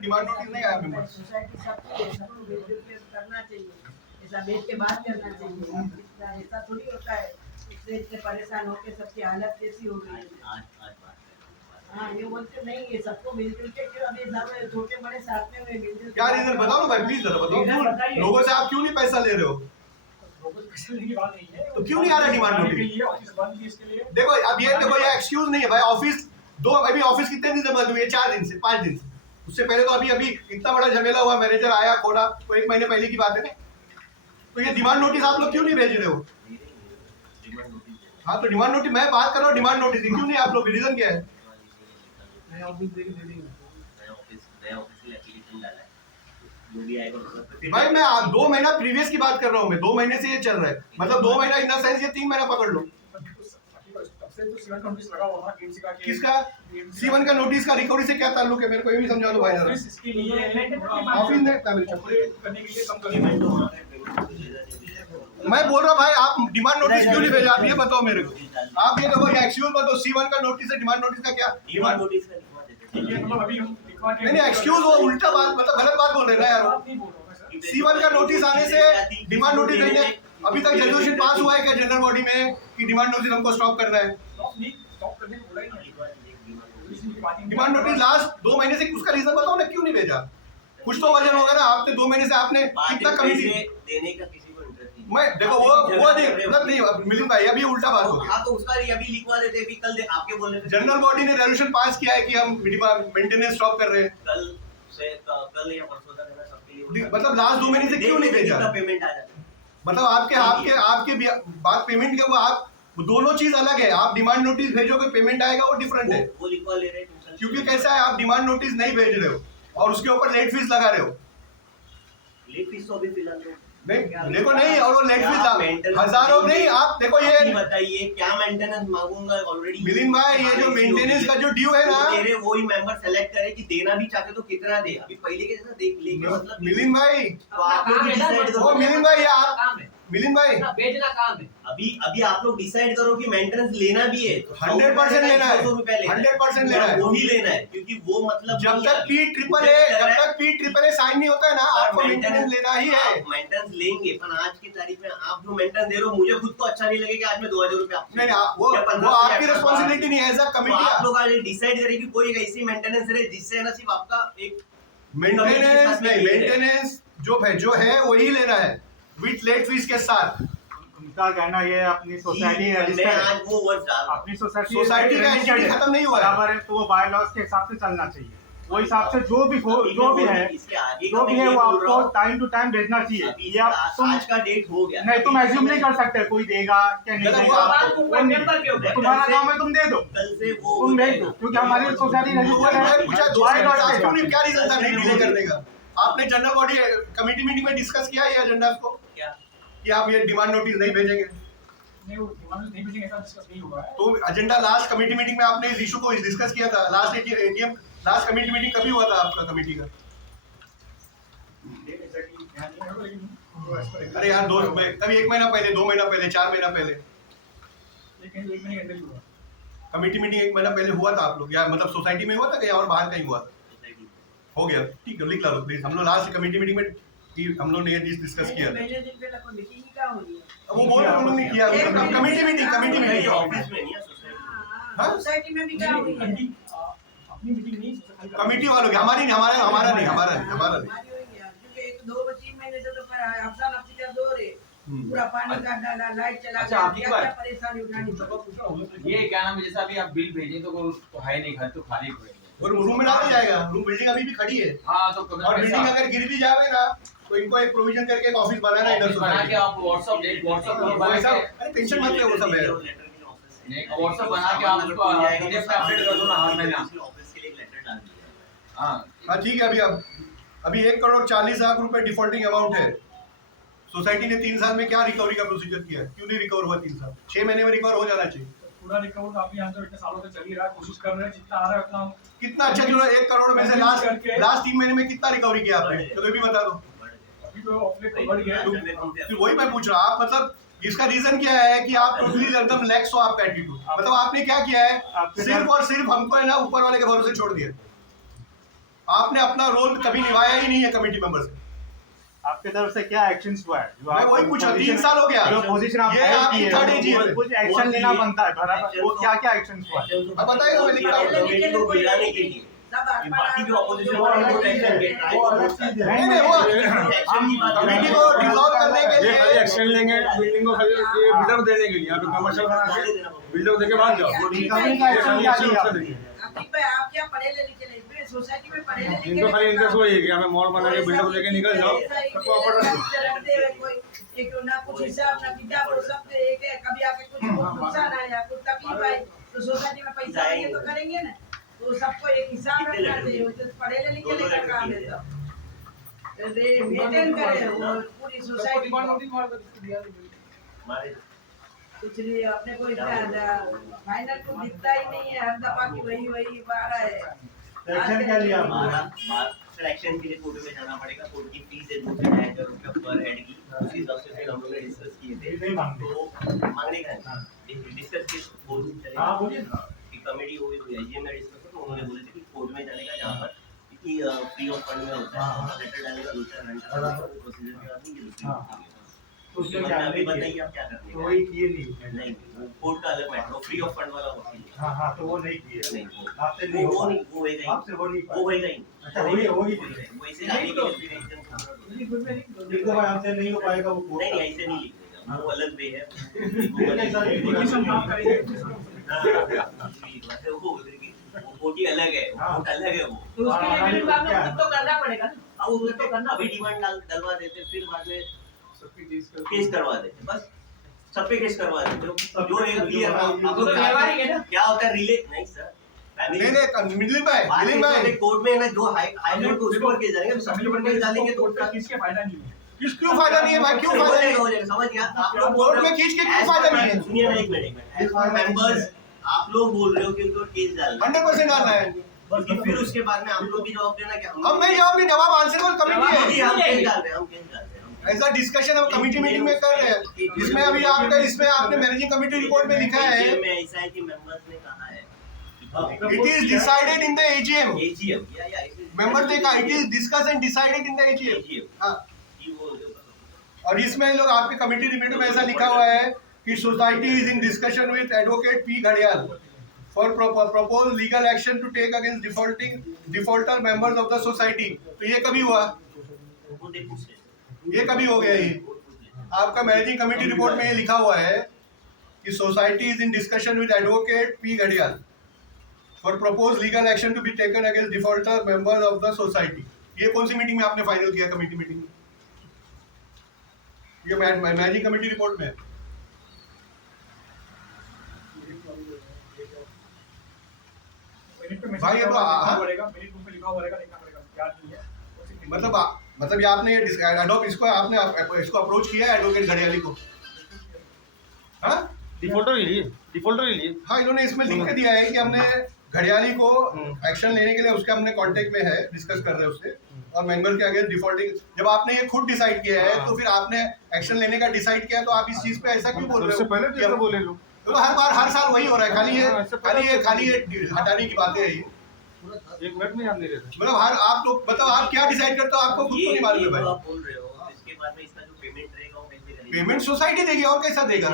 Demand notice नहीं आया member. Society सबको मिलजुल के करना चाहिए, ऐसा बैठ के बात करना चाहिए। ऐसा थोड़ी होता है इससे इतने परेशान होकर सबकी हालत कैसी हो गई है। हाँ ये बोलते नहीं है सबको मिलजुल के क्यों अभी सब छोटे बड़े साथ में मिलजुल क्या रीजन बताओ ना भाई, प्लीज जरा बताओ। लोगों से आप क्यों नहीं पैसा ले रहे हो? तो क्यों नहीं आ रहा डिमांड नोटिस? देखो अब ये देखो, ये एक्सक्यूज नहीं है भाई। ऑफिस दो अभी ऑफिस कितने दिन से बंद हुई है? 4 दिन से, 5 दिन से। उससे पहले तो अभी इतना बड़ा झमेला हुआ, मैनेजर आया खोला, तो 1 महीने पहले की बात है ना। तो ये डिमांड नोटिस आप लोग क्यों नहीं भेज रहे हो? हाँ तो डिमांड नोटिस मैं बात कर रहा हूँ, डिमांड नोटिस क्यों नहीं आप लोग? रीजन क्या है? भाई मैं 2 महीना प्रीवियस की बात कर रहा हूँ, मैं 2 महीने से ये चल रहा है। मतलब 2 महीना इन द सेंस ये 3 महीना पकड़ लो। किसका C1 का नोटिस का रिकवरी से क्या ताल्लुक है? मेरे को ये भी समझा दो भाई जरा। ऑफिस देखता मैं बोल रहा भाई, आप डिमांड नोटिस क्यों नहीं भेजा? आप ये बताओ मेरे को। आप ये देखो, ये एक्सक्यूज बताओ। C1 का नोटिस है, डिमांड नोटिस का क्या? डिमांड नोटिस नहीं एक्सक्यूज, वो उल्टा बात, मतलब गलत बात बोल रहे हैं ना यार। C1 का नोटिस आने से डिमांड नोटिस भेजने, अभी तक रेजोल्यूशन पास हुआ है क्या जनरल बॉडी में कि डिमांड नोटिस हमको स्टॉप करना है? डिमांड नोटिस लास्ट 2 महीने से, उसका रीजन बताओ ना क्यों नहीं भेजा? कुछ तो वजह होगा ना। आपने 2 महीने से आपने कितना कमिटी देने का किसी को इंटरेस्ट नहीं। मैं देखो वो नहीं, मतलब नहीं मिलिंद भाई, अभी उल्टा बात हो गई। हाँ तो उसका अभी लिखवा देते, अभी कल आपके बोलने पे जनरल बॉडी ने रेजोल्यूशन पास किया है कि हम मेंटेनेंस स्टॉप कर रहे हैं। कल या परसों तक है सबके लिए। मतलब लास्ट 2 महीने से क्यों नहीं भेजा? पेमेंट आ जाता है। मतलब आपके बात पेमेंट के, वो आप दोनों चीज अलग है। आप डिमांड नोटिस भेजोगे, पेमेंट आएगा, वो डिफरेंट है। वो लिखवा ले रहे हैं क्योंकि कैसा है, आप डिमांड नोटिस नहीं भेज रहे हो और उसके ऊपर लेट फीस लगा रहे हो। लेट फीस तो अभी फिलहाल नहीं देखो, नहीं और वो लेट फीस हजारों नहीं। आप देखो ये बताइए क्या मेंटेनेंस मांगूंगा ऑलरेडी। मिलिंद भाई, ये जो मेंटेनेंस का जो ड्यू है ना, तेरे वही मेंबर सेलेक्ट करे कि देना भी चाहते तो कितना दे। अभी पहले के जैसा देख लेंगे, मतलब मिलिंद भाई तो आप लोग डिसाइड करो। मिलिंद भाई आप मिलिंद भाई भेजना काम है। अभी आप लोग डिसाइड करो कि मेंटेनेंस लेना भी है तो 100% लेना है, 100% लेना है, वो ही लेना है। क्योंकि वो मतलब जब तक P-AAA साइन नहीं होता है ना, आपको मेंटेनेंस लेना ही है। मेंटेनेंस लेंगे, पर आज की तारीख में आप जो मेंटेनेंस दे रहे हो, मुझे खुद को अच्छा नहीं लगेगा आज मैं 2000 रुपए आपसे। नहीं वो आपकी रिस्पांसिबिलिटी नहीं है, एज अ कमिटी आप लोग आज डिसाइड करें कि कोई एक ऐसी मेंटेनेंस रहे जिससे ना सिर्फ आपका एक मेंटेनेंस जो है वही लेना है विद लेट फीस के साथ। उनका कहना ये अपनी सोसाइटी रजिस्टर, आज वो वर्ड डाल अपनी सोसाइटी का एंटिटी खत्म नहीं हुआ है, बराबर है, तो वो बाय लॉज के हिसाब से चलना चाहिए। वो हिसाब से जो भी है वो आपको टाइम टू टाइम भेजना चाहिए। ये आप आज का डेट हो गया नहीं, तुम एज्यूम नहीं कर सकते कोई देगा क्या नहीं देगा। तुम्हारा काम है, तुम दे दो, कल से वो तुम भेज दो, क्योंकि हमारी सोसाइटी रजिस्टर है। क्या रीजन था नहीं डिले करने का? आपने जनरल बॉडी कमेटी मीटिंग में डिस्कस किया है एजेंडा को क्या कि आप ये डिमांड नोटिस नहीं भेजेंगे? नहीं, वो डिमांड नहीं भेजेंगे, ऐसा डिस्कस नहीं हुआ है। तो एजेंडा लास्ट कमेटी मीटिंग में आपने इस इशू को डिस्कस किया था। लास्ट कमेटी मीटिंग कभी हुआ था आपका कमेटी का? अरे यार तभी 1 महीना पहले, 2 महीना पहले, 4 महीना पहले एक महीने के अंदर ही हुआ। कमेटी मीटिंग 1 महीना पहले हुआ था आप लोग, या मतलब सोसाइटी में हुआ था या और बाहर कहीं हुआ था? हो गया, ठीक है, लिख लो प्लीज। हम लोग लास्ट कमेटी मीटिंग में हम लोग ने ये डिस्कस किया था। वो बोल रहे हम लोग ने किया कमेटी मीटिंग ऑफिस में नहीं है सोसाइटी में भी क्या हुई है? अपनी मीटिंग नहीं, कमेटी वालों की, हमारा नहीं। क्योंकि 2-3 महीने से तो अफसान अफ्रीका दौर है, पूरा पानी का डाला, लाइट चला, क्या परेशानी उठानी। ये क्या नाम है, जैसा अभी आप बिल भेजे तो है नहीं, घर तो खाली पड़े और रूम में डाला जाएगा। रूम बिल्डिंग अभी भी खड़ी है। हाँ तो और बिल्डिंग अगर गिर भी जावे ना तो इनको एक प्रोविजन करके एक ऑफिस बनाना इधर बना के आप व्हाट्सएप अरे टेंशन मत ले, वो सब है। व्हाट्सएप बना के आप उसको अपडेट कर दो ना हर महीना। ऑफिस के लिए लेटर डाल दिया। हाँ ठीक है। अभी 1,40,00,000 रुपए डिफॉल्टिंग अमाउंट है। सोसाइटी ने 3 साल में क्या रिकवरी का प्रोसीजर किया? क्यों नहीं रिकवर हुआ 3 साल? 6 महीने में रिकवर हो जाना चाहिए। पूरा रिकवर आप यहाँ तो इतने सालों से चल ही रहा है, कोशिश कर रहे हैं, जितना आ रहा है उतना। कितना अच्छा जो 1 करोड़ में से लास्ट 3 महीने में कितना रिकवरी किया आपने? तो ये भी बता दो। अभी तो ऑफलेट बढ़ गया है। फिर वही मैं पूछ रहा हूँ, आप मतलब इसका रीजन क्या है कि आप टोटली एकदम लैक्स हो आपका एटीट्यूड? मतलब आपने क्या किया है? सिर्फ और सिर्फ हमको है ना ऊपर वाले के भरोसे छोड़ दिया। आपने अपना रोल कभी निभाया ही नहीं है कमेटी मेंबर से। आपके तरफ से क्या एक्शंस हुआ है? जो मैं वही पूछा, 3 साल हो गया जो पोजीशन आप ये held आपकी किए third हैं, AGM है। कुछ एक्शन लेना बनता है बराबर, वो क्या क्या एक्शंस हुआ है? अब बताइए तो मैं लिख रहा हूँ। कमेटी को गिराने के लिए बाकी जो ऑपोजिशन वाले लोग एक्शन के ट्राई को नहीं वो कमेटी को डिसॉल्व करने के लिए एक्शन लेंगे बिल्डिंग को बिल्डर देने के लिए, यहाँ पे कमर्शियल बना के बिल्डर देके भाग जाओ। रिकवरी का एक्शन क्या लिया आपने? आकिब भाई, आप क्या पढ़े लिखे नहीं, फिर सोसाइटी में पढ़े लिखे इनको खाली इंटरेस्ट वही है कि यहाँ पे मॉल बना के बिल्डर लेके निकल जाओ, तो प्रॉपर्टी कोई एक ना कुछ हिसाब ना किताब हो सब एक है, कभी आके कुछ नुकसान आया कुछ तकलीफ आई तो सोसाइटी में पैसा आएंगे तो करेंगे ना, तो सबको एक हिसाब रखना चाहिए। वो तो पढ़े लिखे का काम है, सब मेंटेन करे वो पूरी सोसाइटी कुछ नहीं अपने को फाइनल को दिखता ही नहीं है, हर दफा की वही बार है। एक्शन क्या लिया आपने? सर एक्शन के लिए कोर्ट में जाना पड़ेगा, कोर्ट की फीस है 2,000 रुपया पर हेड की, उसी हिसाब से फिर हम लोग ने डिस्कस किए थे। नहीं मांगते तो मांगने का डिस्कस किए बोल चले। हाँ बोलिए ना। कमेटी हुई एजीएम में डिस्कस, तो उन्होंने बोले थे कि कोर्ट में जाने का जहाँ पर कि फ्री ऑफ फंड में होता है, लेटर डालने का 2-4 घंटा प्रोसीजर के बाद नहीं, ये तो उसमें क्या अभी बताइए आप क्या करने तो वही किए नहीं? नहीं, कोर्ट का अलग मैटर, फ्री ऑफ फंड वाला होता है। हाँ हाँ, तो वो नहीं किए। नहीं आपसे नहीं वो हो नहीं, वो होएगा ही, आपसे हो नहीं वो होएगा ही। अच्छा वही होगी। वैसे आगे के लिए फिर एकदम एक दो बार हमसे नहीं हो पाएगा वो कोर्ट नहीं ऐसे नहीं लिखेगा, वो अलग वे है। वो कोटी अलग है, कोर्ट अलग है वो। तो उसके लिए भी बाद में कुछ तो करना पड़ेगा ना। अब वो तो करना, अभी डिमांड डलवा देते, फिर बाद में केस करवा देते, बस सब पे केस करवा देते हो। जो एक क्लियर आपको क्या होता है रिले नहीं सर, नहीं नहीं मिलिंद भाई कोर्ट में ना जो हाई कोर्ट को उसके ऊपर केस डालेंगे, तो सबके ऊपर केस डालेंगे तो उसका किसके फायदा नहीं है। क्यों फायदा नहीं है भाई, क्यों फायदा नहीं है? समझ गया आप लोग कोर्ट में खींच के क्यों फायदा नहीं है? सुनिए ना एक मिनट, मेंबर्स आप लोग बोल रहे हो कि उनको केस डालना 100% डालना है। फिर उसके बाद में आप लोग भी जवाब देना क्या हम नहीं जवाब नहीं, जवाब आंसरेबल कमेटी है। हम केस डाल रहे हैं, हम केस डाल रहे हैं। ऐसा डिस्कशन हम कमेटी मीटिंग में कर रहे हैं, इसमें अभी आपका इसमें आपने मैनेजिंग कमेटी रिपोर्ट में लिखा है ऐसा है कि मेंबर्स ने कहा है it is decided in the AGM. AGM member ने कहा it is discuss and decided in the AGM. हां, और इसमें लोग आपके कमेटी रिपोर्ट में ऐसा लिखा हुआ है कि society is in discussion with advocate P Ghadiyal for propose legal action to take against defaulter members of the society. तो ये कभी हुआ? ये कभी हो गया? ये आपका मैनेजिंग कमेटी रिपोर्ट में ये लिखा हुआ है कि society is in discussion with advocate P Ghadiyal for propose legal action to be taken against defaulter members of the society. ये कौन सी मीटिंग में आपने फाइनल किया? कमेटी मीटिंग में? ये मैनेजिंग कमेटी रिपोर्ट में भाई ये तो मतलब ये आपने ये इसको अप्रोच किया है एडवोकेट घड़ियाली को? हाँ डिफॉल्टर ही लिए। हाँ, इन्होंने इसमें लिख के दिया है कि हमने घड़ियाली को एक्शन लेने के लिए उसके हमने कांटेक्ट में है, डिस्कस कर रहे हैं उससे, और मेंबर के आगे डिफॉल्टिंग। जब आपने ये खुद डिसाइड किया है तो फिर आपने एक्शन लेने का डिसाइड किया, तो आप इस चीज पे ऐसा क्यों बोल रहे हो? उससे पहले तो बोले लो, तो हर साल वही हो रहा है, खाली ये हटाने की बातें है ये। एक मिनट में ध्यान दे रहे थे। मतलब हर आप लोग मतलब आप क्या डिसाइड करते हो आपको खुद को नहीं मालूम है भाई। आप बोल रहे हो, इसके बाद में इसका जो पेमेंट रहेगा वो कैसे करेंगे? पेमेंट सोसाइटी देगी, और कैसा देगा?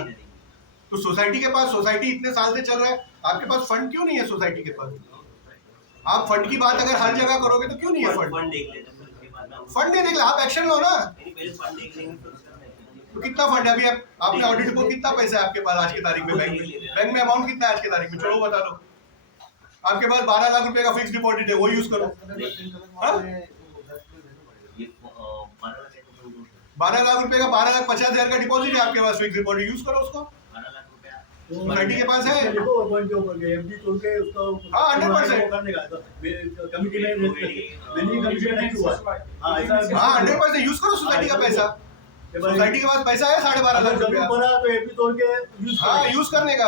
तो सोसाइटी के पास, सोसाइटी इतने साल से चल रहा है, आपके पास फंड क्यों नहीं है सोसाइटी के पास? आप फंड की बात अगर हर जगह करोगे तो क्यों नहीं है फंड? फंड देख लेते हैं, उसके बाद में फंड नहीं देख, आप एक्शन लो ना। पहले फंड देख लेंगे फिर उसका देखेंगे। तो कितना फंड है अभी? आपने ऑडिट को कितना पैसा है आपके पास आज की तारीख में? बैंक में अमाउंट कितना है आज की तारीख में? चलो बता दो। आपके पास 12 लाख रुपए का फिक्स डिपॉजिट है, वो यूज करो। 12 लाख रुपए का 12,50,000 का डिपॉजिट है आपके पास, फिक्स डिपॉजिट यूज करो उसको। 12 लाख रुपया सोसाइटी के पास है। हाँ 100%। हाँ 100% यूज करो सोसाइटी का पैसा। सोसाइटी के पास पैसा है 12.5 लाख रुपया। हाँ यूज करने का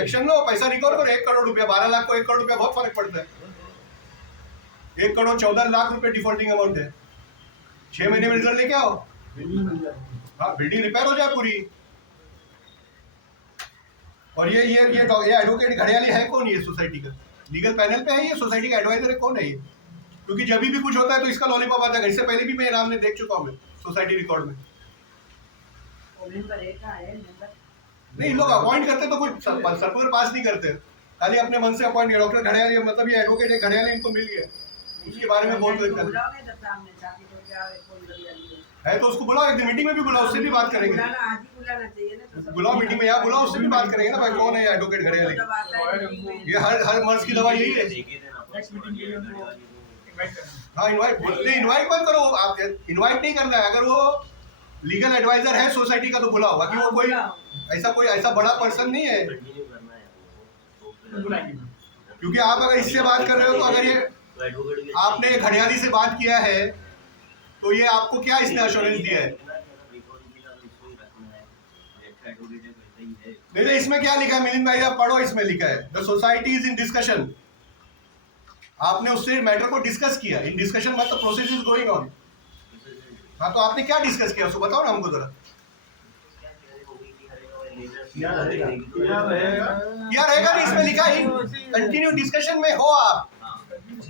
एक्शन लो, पैसा रिकवर करो। 1 करोड़ रुपया, 12 लाख को 1 करोड़ रुपया बहुत फर्क पड़ता है। 1 करोड़ 14 लाख रुपए डिफॉल्टिंग अमाउंट है। 6 महीने में रिजल्ट लेके आओ। हाँ बिल्डिंग रिपेयर हो जाए पूरी। और ये एडवोकेट घड़ियाली है कौन ये सोसाइटी का? लीगल पैनल पे है ये, सोसाइटी का एडवाइजर है, कौन है ये? क्योंकि जब भी कुछ होता है तो इसका लॉलीपॉप आता है। इससे पहले भी मैं नाम ने देख चुका हूँ मैं सोसाइटी रिकॉर्ड में। वो मेंबर एक का है मेंबर। नहीं, लोग अपॉइंट करते तो कुछ सर्कुलर पास नहीं करते, खाली अपने मन से अपॉइंट किया। डॉक्टर घड़ियाल, मतलब ये एडवोकेट है घड़ियाल, इनको मिल गया, उसके बारे में बहुत दिक्कत बुलाओ नहीं तो सामने जाके तो क्या है, कौन घड़ियाली है। तो उसको बुलाओ, एक दिन मीटिंग में भी बुलाओ, उससे भी बात करेंगे। बुलाना आज ही बुलाना चाहिए ना। तो सब बुलाओ मीटिंग में, यहाँ बुलाओ, उससे भी बात करेंगे ना भाई कौन है एडवोकेट घड़ियाली। जब आता है meeting में, ये हर मर्ज की दवा यही है। नेक्स्ट मीटिंग के लिए उनको इनवाइट करना। हाँ, इनवाइट मत करो आप, इनवाइट नहीं करना है। अगर वो लीगल एडवाइजर है सोसाइटी का तो बुलाओ, बाकी वो कोई ऐसा बड़ा पर्सन नहीं है। क्योंकि आप अगर इससे बात कर रहे हो तो अगर ये आपने घड़ियाली से बात किया है तो ये आपको क्या इसने एश्योरेंस दिया है? नहीं, इसमें क्या लिखा है मिलिंद भाई, आप पढ़ो, इसमें लिखा है the society is in discussion. आपने उससे मैटर को डिस्कस किया, इन डिस्कशन मतलब प्रोसेस इज गोइंग ऑन। हाँ, तो आपने क्या डिस्कस किया उसको बताओ ना हमको जरा। क्या रहेगा नहीं, इसमें लिखा है कंटिन्यू डिस्कशन में हो आप।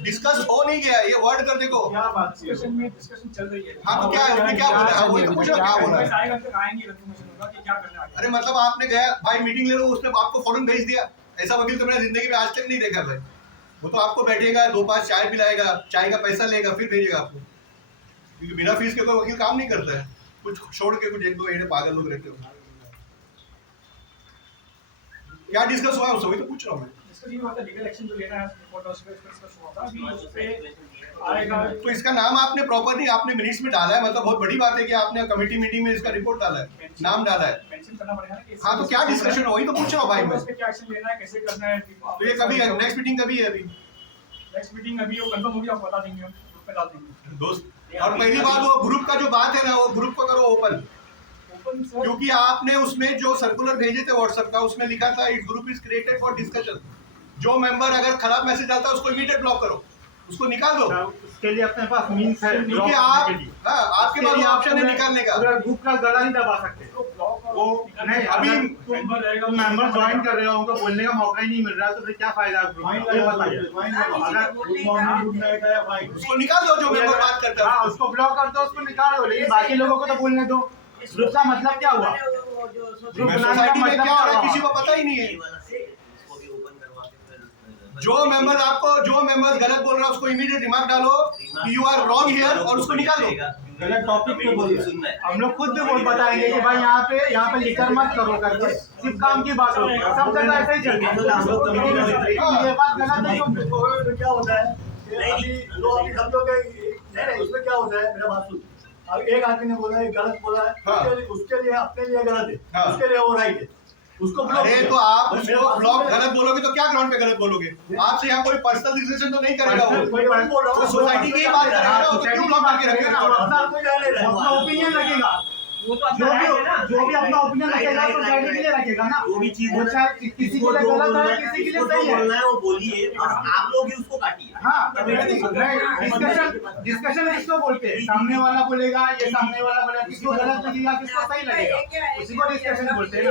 डिस्कस हो नहीं गया, ये वर्ड कर देखो। डिस्कशन चल रही है। हाँ, तो क्या है उसमें, क्या बोला है? वही तो पूछ रहा क्या बोला है। आएगा तक आएंगे कंफर्मेशन होगा कि क्या करना है। अरे मतलब आपने गया भाई मीटिंग ले लो, उसने आपको फौरन भेज दिया। ऐसा वकील तो मैंने जिंदगी में आज तक नहीं देखा भाई। वो तो आपको बैठेगा, 2-5 चाय पिलाएगा, चाय का पैसा लेगा, फिर भेजेगा आपको। क्योंकि बिना फीस के कोई वकील काम नहीं करता है। कुछ छोड़ के कुछ 1-2 एड़े पागल लोग रहते हो। क्या डिस्कस हुआ है उससे, वही तो पूछ रहा हूँ मैं। लीगल एक्शन जो लेना है रिपोर्ट उस पे डिस्कस हुआ था, अभी उस पे आएगा। तो इसका नाम आपने प्रॉपर्ली आपने मिनट्स में डाला है, मतलब बहुत बड़ी बात है कि आपने कमेटी मीटिंग में इसका रिपोर्ट डाला है, नाम डाला है। मेंशन करना पड़ेगा ना कि हाँ, तो क्या डिस्कशन हो, वही तो पूछ रहा हूँ भाई मैं। उस पे क्या एक्शन लेना है, कैसे करना है। तो ये कभी नेक्स्ट मीटिंग कभी है? अभी नेक्स्ट मीटिंग अभी वो कंफर्म होगी, आप बता देंगे, हम ग्रुप पे डाल देंगे दोस्त। और पहली बात, वो ग्रुप का जो बात है ना, वो ग्रुप को करो ओपन। क्योंकि आपने उसमें जो सर्कुलर भेजे थे व्हाट्सएप का, उसमें लिखा था it group is created for discussion. जो मेंबर अगर खराब मैसेज डालता है उसको इमीडिएट ब्लॉक करो, उसको निकाल दो। उसके लिए अपने पास मीन्स है, क्योंकि आप आपके पास ऑप्शन है निकालने का। ग्रुप का गला ही दबा सकते हैं। वो नहीं, अभी तुम मेंबर ज्वाइन कर रहे हो, उनको बोलने का मौका ही नहीं मिल रहा, तो फिर क्या फायदा है ग्रुप का? ये बताइए। उसको निकाल दो जो मेंबर बात करता है। हाँ, उसको ब्लॉक कर दो, उसको निकाल दो, लेकिन बाकी लोगों को तो बोलने दो। ग्रुप का मतलब क्या हुआ? ग्रुप सोसाइटी में क्या हो रहा है किसी को पता ही नहीं है। जो मेंबर गलत बोल रहा है उसको इमीडिएट रिमार्क डालो कि यू आर रॉन्ग हियर, और उसको निकाल दो। गलत टॉपिक पे बोल रहे हैं। हम लोग खुद भी बोल बताएंगे कि भाई यहाँ पे लिकर मत करो करके, सिर्फ काम की बात हो। सब जगह ऐसा ही चलता है। ये बात गलत है तो क्या होता है? अभी सब लोग नहीं, उसमें क्या होता है, मेरा बात सुन। अब एक आदमी ने बोला है गलत बोला है, हाँ। उसके लिए अपने लिए गलत है, हाँ। उसके लिए वो राइट है, उसको ब्लॉक। अरे तो आप उसको ब्लॉक गलत बोलोगे तो क्या ग्राउंड पे गलत बोलोगे? आपसे यहाँ कोई पर्सनल डिस्कशन तो नहीं करेगा वो, तो सोसाइटी की बात करेगा ना, तो क्यों ब्लॉक करके रखेगा? अपना ओपिनियन रखेगा, जो भी अपना ओपिनियन रखेगा सोसाइटी के लिए रखेगा ना। जो भी चीज वो चाहे किसी के लिए गलत है, किसी के लिए सही है। बोलना है वो बोलिए, बस आप लोग ही उसको काटिए। हाँ, डिस्कशन इसको बोलते हैं। सामने वाला बोलेगा, ये सामने वाला बोलेगा, किसको गलत लगेगा, किसको सही लगेगा, उसी को डिस्कशन बोलते हैं ना।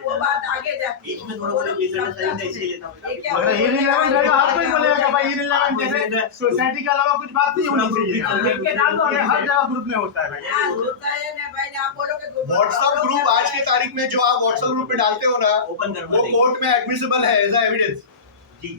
वो बात आगे जाती इसमें थोड़ा बहुत मिसअंडरस्टैंडिंग ऐसे ही लेता हूँ। अगर irrelevant रहेगा, हर कोई बोलेगा कि भाई irrelevant जैसे सोसाइटी के अलावा कुछ बात नहीं होनी चाहिए। ये हर जगह ग्रुप में होता है भाई। व्हाट्सएप ग्रुप आज के तारीख में जो आप व्हाट्सएप ग्रुप पे डालते हो ना, ओपन करवा वो देंगे। कोर्ट में एडमिसिबल है एज एविडेंस। जी।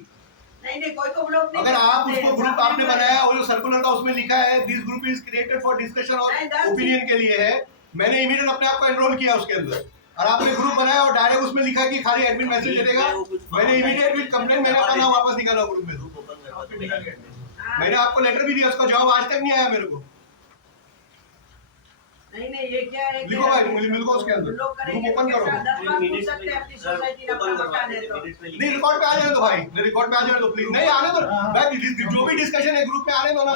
नहीं कोई को ब्लॉक नहीं अगर आप करते। उसको ग्रुप आपने बनाया और जो सर्कुलर था उसमें लिखा है this group is created for discussion और ओपिनियन के लिए है, मैंने इमीडिएट अपने आप को एनरोल किया उसके अंदर, और आपने ग्रुप बनाया और डायरेक्ट उसमें लिखा कि खाली एडमिन मैसेज देगा, मैंने इमीडिएट विद कंप्लेंट मैंने अपना नाम वापस निकाला ग्रुप में। मैंने आपको लेटर भी दिया, उसका जवाब आज तक नहीं आया मेरे को। नहीं ये क्या है? लिखो भाई, मिलको उसके अंदर लोग करेंगे ग्रुप ओपन करो। पूछ सकते हैं अपनी सोसाइटी का पता दे तो। नहीं, रिकॉर्ड पे आ जाने दो भाई, रिकॉर्ड पे आ जाने दो प्लीज। नहीं आने दो भाई, जो भी डिस्कशन है ग्रुप में आने दो ना।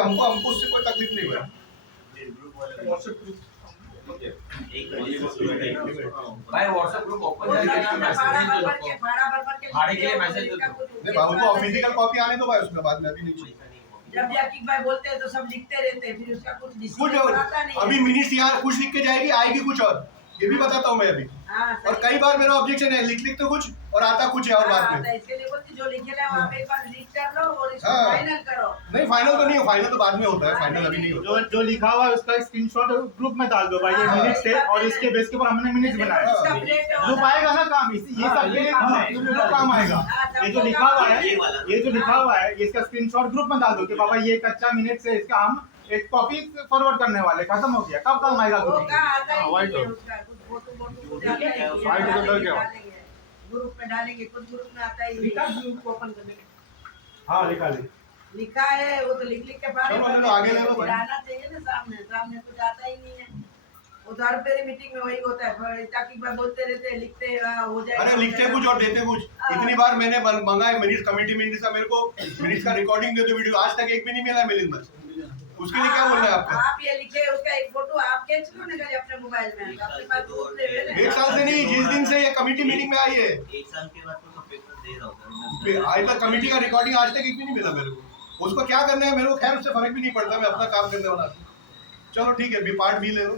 हमको उससे कोई तकलीफ नहीं है। भाई व्हाट्सएप ग्रुप ओपन करके ना मैसेज भाड़े के लिए मैसेज दे दो। नहीं भाई, उनको फिजिकल कॉपी आने दो भाई, उसमें बाद में अभी नहीं चाहिए। जब जाकिब भाई बोलते हैं तो सब लिखते रहते हैं, फिर उसका कुछ कुछ डिस्कशन आता नहीं है। अभी मिनट्स यहाँ कुछ लिख के जाएगी, आएगी कुछ और। ये भी बताता हूँ मैं अभी। हाँ, और सही। कई बार मेरा ऑब्जेक्शन है, लिख तो कुछ और आता कुछ है और बात हाँ, में। तो इसके लिए बोलती जो लिखे है वहाँ पे एक बार रीड कर लो और इसको हाँ। फाइनल करो। नहीं फाइनल तो नहीं हो, फाइनल तो बाद में होता है, फाइनल अभी नहीं होता। जो लिखा हुआ है उसका स्क्रीनशॉट ग्रुप में डाल दो भाई, ये हाँ, मिनट्स थे और इसके बेस के ऊपर हमने मिनट्स बनाए। इसका प्लेट ग्रुप आएगा ना काम, ये सब के लिए काम आएगा। ये जो लिखा हुआ है, ये जो लिखा हुआ है, ये इसका स्क्रीनशॉट ग्रुप में डाल दो कि बाबा ये कच्चा मिनट से इसका हम एक कॉपी फॉरवर्ड करने वाले, खत्म हो गया। कब काम आएगा वो ग्रुप कहाँ आता ही व्हाइट नहीं है हो उसका, कुछ फोटो व्हाइट हो तो क्या? ग्रुप में डालेंगे, कुछ ग्रुप में आता ही नहीं। ग्रुप को ओपन करने हाँ लिखा ले। लिखा है वो तो लिख के चलो, ले लो, आगे ले लो भाई। आना चाहिए ना सामने, सामने कुछ आता ही नहीं है। वो तो हर पेरी मीटिंग में वही होता है, ताकि बार बोलते रहते हैं, लिखते हो जाएगा। अरे लिखते कुछ और देते कुछ। इतनी बार मैंने मंगाए मिनट्स, कमेटी मिनट्स का, मेरे को मिनट्स का रिकॉर्डिंग दे दो, वीडियो आज तक एक भी नहीं मिला मिलिंद में। उसके लिए क्या बोलना है आपका? आप ये लिखे उसका एक फोटो आप खींच लो ना अपने मोबाइल में, अपने पास दूसरे वेले। 1 साल से नहीं, जिस दिन से ये कमेटी मीटिंग में आई है, 1 साल के बाद तो पेपर दे रहा हूँ आज तक कमेटी का रिकॉर्डिंग आज तक एक भी नहीं मिला मेरे को। उसको क्या करना है मेरे को खैर उससे फर्क भी नहीं पड़ता, मैं अपना काम करने वाला हूँ। चलो ठीक है, पार्ट भी ले लो।